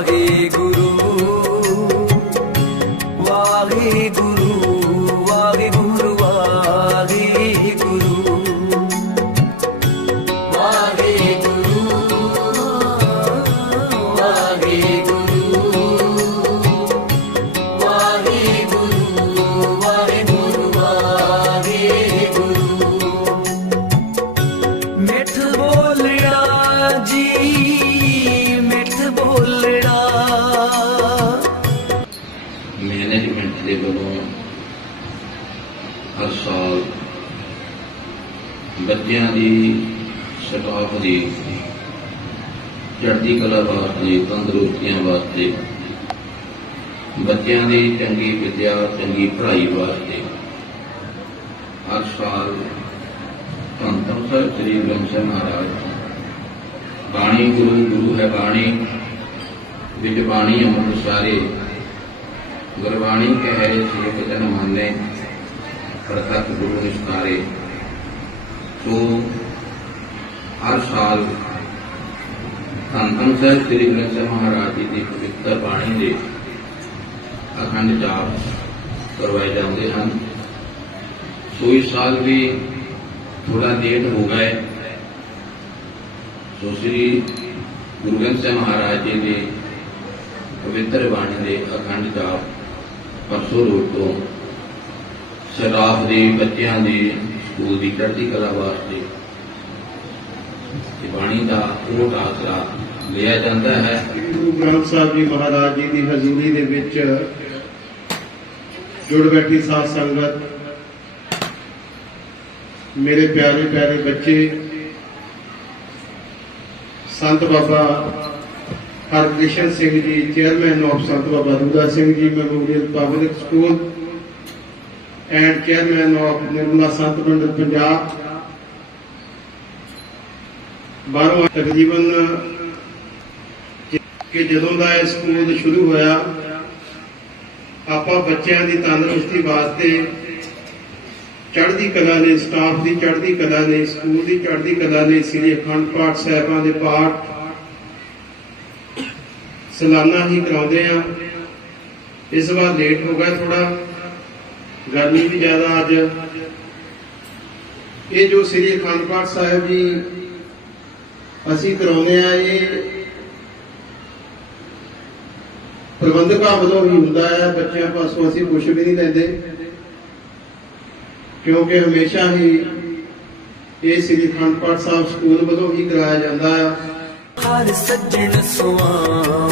লাগে গুরু ਬੱਚਿਆਂ ਦੀ ਸਟਾਫ ਦੀ ਚੜ੍ਹਦੀ ਕਲਾ ਵਾਸਤੇ, ਤੰਦਰੁਸਤੀਆਂ ਵਾਸਤੇ, ਬੱਚਿਆਂ ਦੀ ਚੰਗੀ ਵਿਦਿਆ, ਚੰਗੀ ਪੜ੍ਹਾਈ ਵਾਸਤੇ। ਹਰ ਸਾਲ ਧੰਨ ਧੰਨ ਸਾਹਿਬ ਸ੍ਰੀ ਗ੍ਰੰਥ ਸਾਹਿਬ ਮਹਾਰਾਜ, ਬਾਣੀ ਗੁਰੂ ਗੁਰੂ ਹੈ ਬਾਣੀ, ਵਿੱਚ ਬਾਣੀ ਅੰਮ੍ਰਿਤ ਸਾਰੇ। ਗੁਰਬਾਣੀ ਕਹਿ, ਸਿੱਖ ਜਨ ਮੰਨੇ, ਪ੍ਰਤੱਖ ਗੁਰੂ ਨਿਸਤਾਰੇ। ਸੋ ਹਰ ਸਾਲ ਧੰਨ ਧੰਨ ਸਾਹਿਬ ਸ੍ਰੀ ਗ੍ਰੰਥ ਸਾਹਿਬ ਮਹਾਰਾਜ ਜੀ ਦੀ ਪਵਿੱਤਰ ਬਾਣੀ ਦੇ ਅਖੰਡ ਜਾਪ ਕਰਵਾਏ ਜਾਂਦੇ ਹਨ। ਸੋ ਇਸ ਸਾਲ ਵੀ ਥੋੜਾ ਲੇਟ ਹੋ ਗਏ ਸੋ ਸ੍ਰੀ ਗੁਰੂ ਗ੍ਰੰਥ ਸਾਹਿਬ ਮਹਾਰਾਜ ਜੀ ਦੇ ਪਵਿੱਤਰ ਬਾਣੀ ਦੇ ਅਖੰਡ ਜਾਪ ਪਰਸੋਂ ਰੋਜ਼ ਤੋਂ ਸਰਾਫ ਦੇ ਬੱਚਿਆਂ ਦੇ ਸਕੂਲ ਦੀ ਚੜ੍ਹਦੀ ਕਲਾ ਵਾਸਤੇ ਇਹ ਬਾਣੀ ਦਾ ਉਹ ਆਸਰਾ ਲਿਆ ਜਾਂਦਾ ਹੈ। ਗੁਰੂ ਗ੍ਰੰਥ ਸਾਹਿਬ ਜੀ ਮਹਾਰਾਜ ਜੀ ਦੀ ਹਜ਼ੂਰੀ ਦੇ ਵਿੱਚ ਜੁੜ ਬੈਠੀ ਸਾਧ ਸੰਗਤ, ਮੇਰੇ ਪਿਆਰੇ ਪਿਆਰੇ ਬੱਚੇ, ਸੰਤ ਬਾਬਾ Harkrishan Singh ji chairman of Sant Baba Ruda Singh ji memorial public school and chairman of Nirmala Sant Mandal Punjab. ਬਾਹਰੋਂ ਤਕਰੀਬਨ ਕਿ ਜਦੋਂ ਦਾ ਇਹ ਸਕੂਲ ਸ਼ੁਰੂ ਹੋਇਆ, ਆਪਾਂ ਬੱਚਿਆਂ ਦੀ ਤੰਦਰੁਸਤੀ ਵਾਸਤੇ ਚੜ੍ਹਦੀ ਕਲਾ ਲਈ ਸਟਾਫ ਦੀ ਚੜ੍ਹਦੀ ਕਲਾ ਲਈ ਸਕੂਲ ਦੀ ਚੜ੍ਹਦੀ ਕਲਾ ਲਈ ਸ੍ਰੀ ਅਖੰਡ ਪਾਠ ਸਾਹਿਬਾਂ ਦੇ ਪਾਠ ਸਲਾਨਾ ਹੀ ਕਰਾਉਂਦੇ ਆ। ਇਸ ਵਾਰ ਲੇਟ ਹੋ ਗਿਆ ਥੋੜਾ ਗਰਮੀ ਵੀ ਜ਼ਿਆਦਾ ਅੱਜ। ਇਹ ਜੋ ਸ੍ਰੀ ਅਖੰਡ ਪਾਠ ਸਾਹਿਬ ਜੀ ਅਸੀਂ ਕਰਾਉਂਦੇ ਆ ਇਹ ਪ੍ਰਬੰਧਕਾਂ ਵੱਲੋਂ ਹੀ ਹੁੰਦਾ ਹੈ। ਬੱਚਿਆਂ ਪਾਸੋਂ ਅਸੀਂ ਕੁਝ ਵੀ ਨਹੀਂ ਲੈਂਦੇ। ਕਿਉਂਕਿ ਹਮੇਸ਼ਾ ਹੀ ਇਹ ਸ੍ਰੀ ਅਖੰਡ ਪਾਠ ਸਾਹਿਬ ਸਕੂਲ ਵੱਲੋਂ ਹੀ ਕਰਾਇਆ ਜਾਂਦਾ ਹੈ। ਹਰ ਸੱਜਣ ਸੁਆਂ